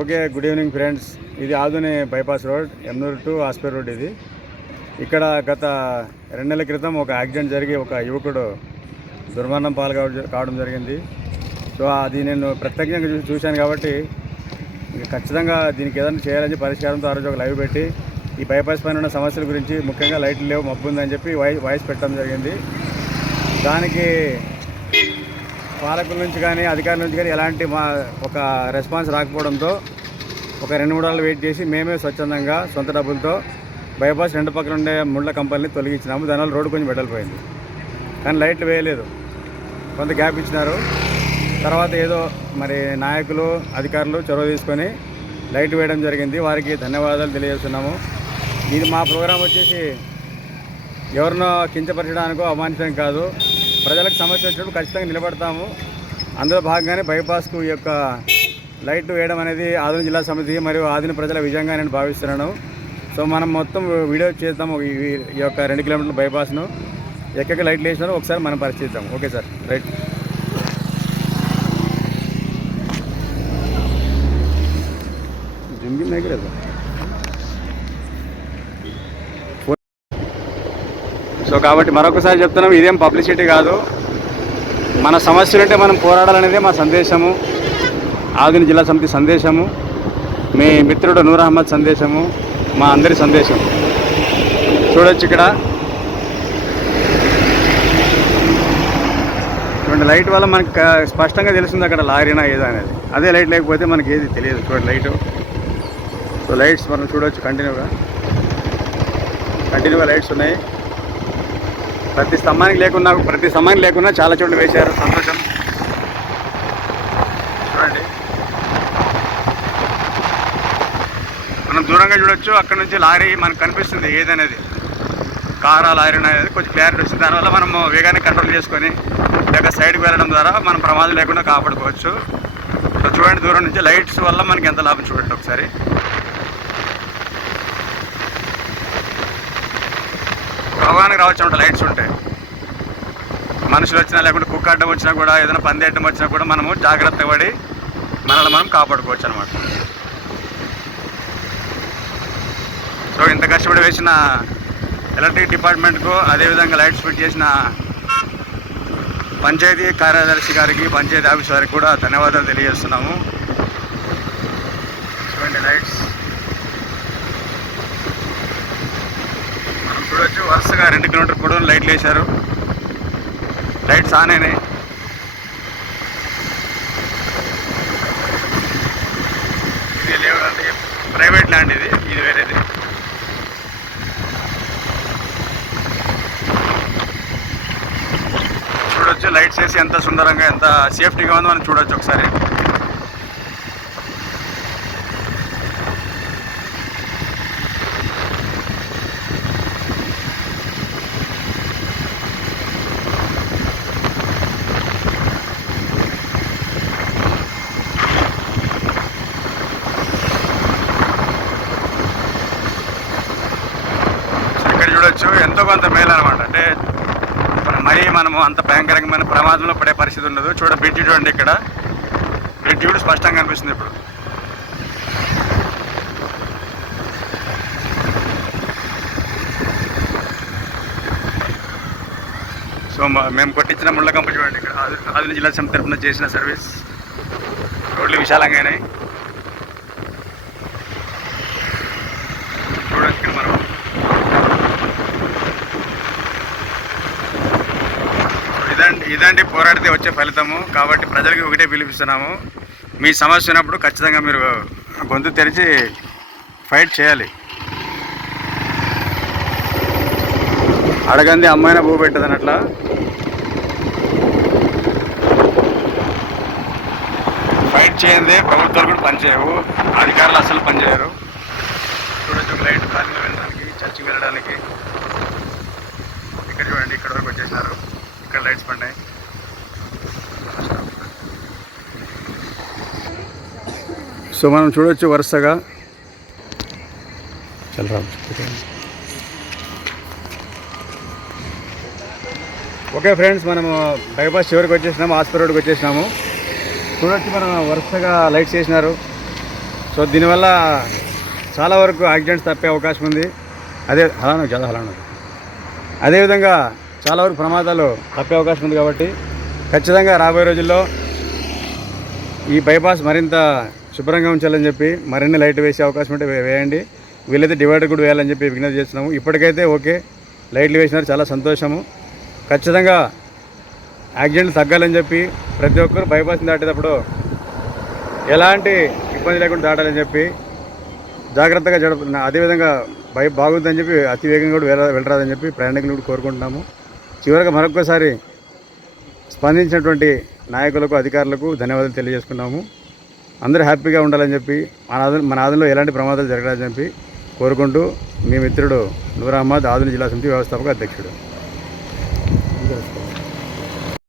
Okay good evening friends. ఇది Adoni bypass road Emnur to hospital road ఇది. ఇక్కడ గత రెండు నెలల క్రితం ఒక యాక్సిడెంట్ జరిగి ఒక యువకుడు దుర్మరణం పాలు కావడం జరిగింది. సో అది నేను ప్రత్యక్షంగా చూసి చూశాను కాబట్టి ఖచ్చితంగా దీనికి ఏదైనా చేయాలని పరిష్కారంతో ఆ రోజు ఒక లైవ్ పెట్టి ఈ బైపాస్ పైన ఉన్న సమస్యల గురించి ముఖ్యంగా లైట్లు లేవు మబ్బు ఉందని చెప్పి వాయిస్ పెట్టడం జరిగింది. దానికి పాలకుల నుంచి కానీ అధికారుల నుంచి కానీ ఎలాంటి మా ఒక రెస్పాన్స్ రాకపోవడంతో ఒక రెండు మూడు రోజులు వెయిట్ చేసి మేమే స్వచ్ఛందంగా సొంత డబ్బులతో బైపాస్ రెండు పక్కన ఉండే ముళ్ళ కంపెనీని తొలగించినాము. దానివల్ల రోడ్డు కొంచెం వెడలిపోయింది. కానీ లైట్లు వేయలేదు. కొంత గ్యాప్ ఇచ్చినారు. తర్వాత ఏదో మరి నాయకులు అధికారులు చొరవ తీసుకొని లైట్ వేయడం జరిగింది. వారికి ధన్యవాదాలు తెలియజేస్తున్నాము. ఇది మా ప్రోగ్రాం వచ్చేసి ఎవరినో కించపరచడానికో అవమానించడం కాదు. ప్రజలకు సమస్య వచ్చినప్పుడు ఖచ్చితంగా నిలబడతాము. అందులో భాగంగానే బైపాస్కు ఈ యొక్క లైట్ వేయడం అనేది ఆదిన జిల్లా సమితి మరియు ఆదిన ప్రజల విజయంగా నేను భావిస్తున్నాను. సో మనం మొత్తం వీడియో చేద్దాము ఈ ఈ యొక్క రెండు కిలోమీటర్ల బైపాస్ను ఎక్కడికి లైట్లు వేసినారో ఒకసారి మనం పరిశీలిద్దాం ఓకే సార్. రైట్. జిమ్కి దగ్గర సో కాబట్టి మరొకసారి చెప్తున్నాం ఇదేం పబ్లిసిటీ కాదు. మన సమస్యలుంటే మనం పోరాడాలనేదే మా సందేశము. ఆదిని జిల్లా సమితి సందేశము. మీ మిత్రుడు నూర్ అహ్మద్ సందేశము. మా అందరి సందేశం. చూడొచ్చు ఇక్కడ. చూడండి లైట్ వల్ల మనకి స్పష్టంగా తెలిసింది అక్కడ లారీనా ఏదో అనేది. అదే లైట్ లేకపోతే మనకి ఏది తెలియదు చూడండి లైట్. సో లైట్స్ మనం చూడవచ్చు కంటిన్యూగా. కంటిన్యూగా లైట్స్ ఉన్నాయి. ప్రతి స్తంభానికి లేకున్నా ప్రతి స్తంభానికి లేకున్నా చాలా చోట్ల వేశారు. సంతోషం. చూడండి. మనం దూరంగా చూడొచ్చు. అక్కడ నుంచి లారీ మనకు కనిపిస్తుంది ఏదనేది. కారా లారీ అనేది కొంచెం క్లారిటీ వచ్చింది దానివల్ల మనము వేగాన్ని కంట్రోల్ చేసుకొని లేక సైడ్కి వెళ్ళడం ద్వారా మనం ప్రమాదం లేకుండా కాపాడుకోవచ్చు. సో చూడండి దూరం నుంచి లైట్స్ వల్ల మనకి ఎంత లాభం చూడండి ఒకసారి. అవగాహనకు రావచ్చు అన్నమాట లైట్స్ ఉంటాయి. మనుషులు వచ్చినా లేకుంటే కుక్క అడ్డం వచ్చినా కూడా ఏదైనా పంది అడ్డం వచ్చినా కూడా మనము జాగ్రత్త పడి మనల్ని మనం కాపాడుకోవచ్చు అనమాట సో ఇంత కష్టపడి వేసిన ఎలక్ట్రిక్ డిపార్ట్మెంట్కు అదేవిధంగా లైట్స్ ఫిట్ చేసిన పంచాయతీ కార్యదర్శి గారికి పంచాయతీ ఆఫీస్ వారికి కూడా ధన్యవాదాలు తెలియజేస్తున్నాము. చూడండి లైట్స్ మనం చూడొచ్చు వరుసగా రెండు కిలోమీటర్ లైట్లు వేశారు. లైట్స్ ఆన్ అయినాయి. ఇది లేవండి ప్రైవేట్ ల్యాండ్ ఇది ఇది వేరేది. చూడొచ్చు లైట్స్ వేసి ఎంత సుందరంగా ఎంత సేఫ్టీగా ఉందో మనం చూడొచ్చు ఒకసారి. సో ఎంతో కొంత మేలు అనమాట అంటే మరీ మనము అంత భయంకరమైన ప్రమాదంలో పడే పరిస్థితి ఉండదు. చూడ బ్రిడ్జ్ చూడండి ఇక్కడ. బ్రిడ్జ్ కూడా స్పష్టంగా కనిపిస్తుంది ఇప్పుడు. సో మేము కొట్టించిన ముళ్ళకంప చూడండి ఇక్కడ. ఆది- ఆదిలాబాద్ జిల్లా సమితి తరఫున చేసిన సర్వీస్. రోడ్లు విశాలంగా అయినాయి చూడండి ఇక్కడ మనం ఇదండి పోరాడితే వచ్చే ఫలితము. కాబట్టి ప్రజలకి ఒకటే పిలిపిస్తున్నాము. మీ సమస్య ఉన్నప్పుడు ఖచ్చితంగా మీరు గొంతు తెరిచి ఫైట్ చేయాలి. అడగంది అమ్మాయిన భూ పెట్టదని అట్లా. ఫైట్ చేయండి ప్రభుత్వాలు కూడా పనిచేయవు. అధికారులు అసలు పనిచేయరు. చూడొచ్చు లైట్ కాలనీ వెళ్ళడానికి చర్చికి వెళ్ళడానికి. ఇక్కడ చూడండి ఇక్కడ వరకు వచ్చేసినారు. ఇక్కడ లైట్స్ పడినాయి. సో మనం చూడొచ్చు వరుసగా. చల్ ఓకే ఫ్రెండ్స్ మనము బైపాస్ చివరికి వచ్చేసినాము హాస్పిటల్ రోడ్కి వచ్చేసినాము. చూడొచ్చు మనం వరుసగా లైట్స్ వేసినారు. సో దీనివల్ల చాలా వరకు యాక్సిడెంట్స్ తప్పే అవకాశం ఉంది. అదే హలాను చాలా హలాను. అదేవిధంగా చాలా వరకు ప్రమాదాలు తప్పే అవకాశం ఉంది కాబట్టి ఖచ్చితంగా రాబోయే రోజుల్లో ఈ బైపాస్ మరింత శుభ్రంగా ఉంచాలని చెప్పి మరిన్ని లైట్ వేసే అవకాశం ఉంటే వేయండి. వీళ్ళైతే డివైడర్ కూడా వేయాలని చెప్పి విజ్ఞప్తి చేస్తున్నాము. ఇప్పటికైతే ఓకే. లైట్లు వేసినారు చాలా సంతోషము. ఖచ్చితంగా యాక్సిడెంట్లు తగ్గాలని చెప్పి ప్రతి ఒక్కరు బైపాస్ని దాటేటప్పుడు ఎలాంటి ఇబ్బంది లేకుండా దాటాలని చెప్పి జాగ్రత్తగా జడ అదేవిధంగా బై బాగుందని చెప్పి అతి వేగంగా కూడా వెళ్ళ వెళ్ళరాదని చెప్పి ప్రయాణికులు కూడా కోరుకుంటున్నాము. చివరగా మరొకసారి స్పందించినటువంటి నాయకులకు అధికారులకు ధన్యవాదాలు తెలియజేసుకున్నాము. అందరూ హ్యాపీగా ఉండాలని చెప్పి మన మన ఆదంలో ఎలాంటి ప్రమాదాలు జరగాలని చెప్పి కోరుకుంటూ మీ మిత్రుడు నూర్ అహ్మద్ ఆధునిక జిల్లా సమితి వ్యవస్థాపక అధ్యక్షుడు.